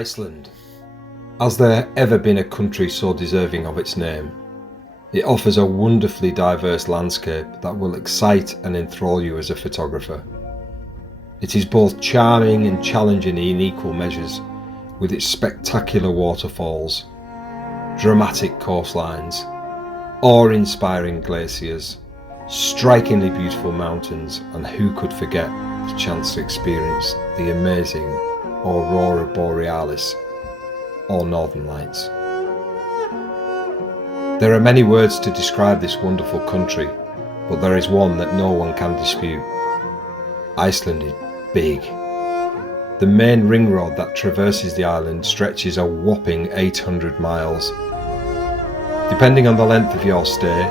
Iceland. Has there ever been a country so deserving of its name? It offers a wonderfully diverse landscape that will excite and enthrall you as a photographer. It is both charming and challenging in equal measures, with its spectacular waterfalls, dramatic coastlines, awe-inspiring glaciers, strikingly beautiful mountains, and who could forget the chance to experience the amazing Aurora Borealis, or Northern Lights. There are many words to describe this wonderful country, but there is one that no one can dispute. Iceland is big. The main ring road that traverses the island stretches a whopping 800 miles. Depending on the length of your stay,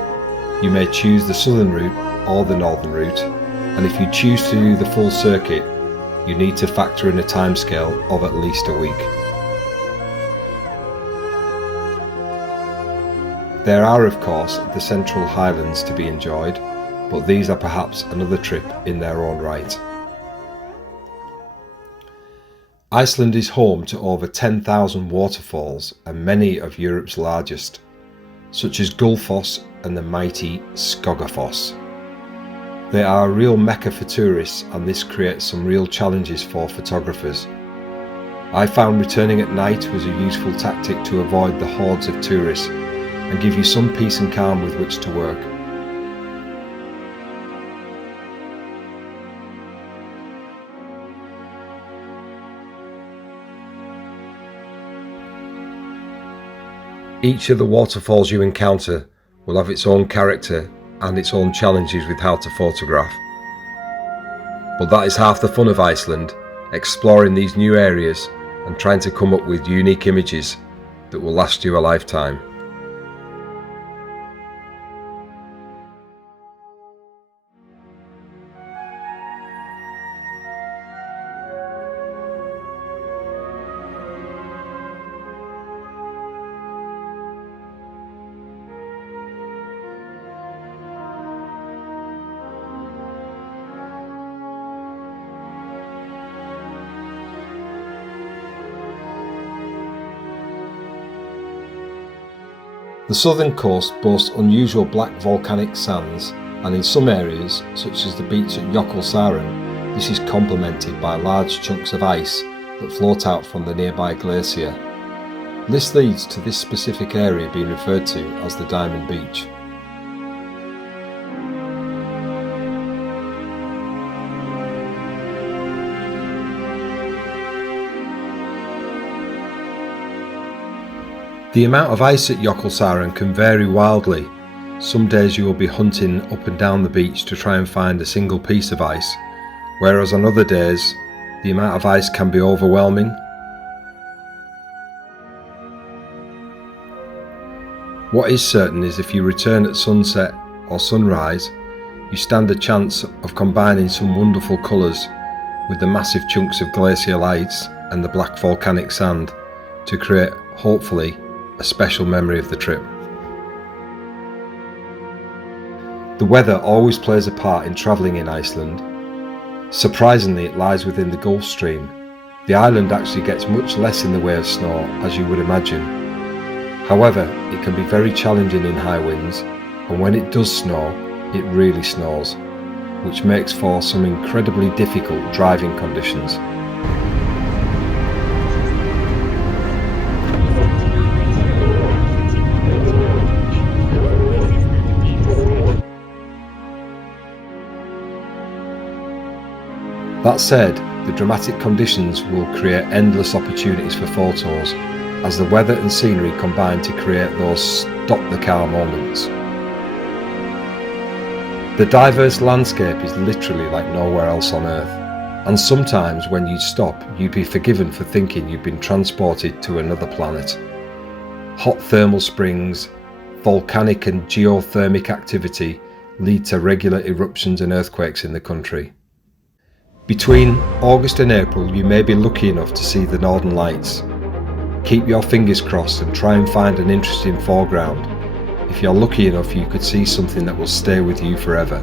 you may choose the southern route or the northern route, and if you choose to do the full circuit, you need to factor in a timescale of at least a week. There are, of course, the Central Highlands to be enjoyed, but these are perhaps another trip in their own right. Iceland is home to over 10,000 waterfalls and many of Europe's largest, such as Gullfoss and the mighty Skogafoss. They are a real mecca for tourists, and this creates some real challenges for photographers. I found returning at night was a useful tactic to avoid the hordes of tourists and give you some peace and calm with which to work. Each of the waterfalls you encounter will have its own character and its own challenges with how to photograph. But that is half the fun of Iceland, exploring these new areas and trying to come up with unique images that will last you a lifetime. The southern coast boasts unusual black volcanic sands, and in some areas, such as the beach at Jökulsárlón, this is complemented by large chunks of ice that float out from the nearby glacier. This leads to this specific area being referred to as the Diamond Beach. The amount of ice at Jökulsárlón can vary wildly. Some days you will be hunting up and down the beach to try and find a single piece of ice, whereas on other days the amount of ice can be overwhelming. What is certain is if you return at sunset or sunrise, you stand a chance of combining some wonderful colours with the massive chunks of glacial ice and the black volcanic sand to create, hopefully, a special memory of the trip. The weather always plays a part in travelling in Iceland. Surprisingly, it lies within the Gulf Stream. The island actually gets much less in the way of snow, as you would imagine. However, it can be very challenging in high winds, and when it does snow, it really snows, which makes for some incredibly difficult driving conditions. That said, the dramatic conditions will create endless opportunities for photos, as the weather and scenery combine to create those stop-the-car moments. The diverse landscape is literally like nowhere else on Earth, and sometimes when you stop, you'd be forgiven for thinking you've been transported to another planet. Hot thermal springs, volcanic and geothermic activity lead to regular eruptions and earthquakes in the country. Between August and April, you may be lucky enough to see the Northern Lights. Keep your fingers crossed and try and find an interesting foreground. If you're lucky enough, you could see something that will stay with you forever.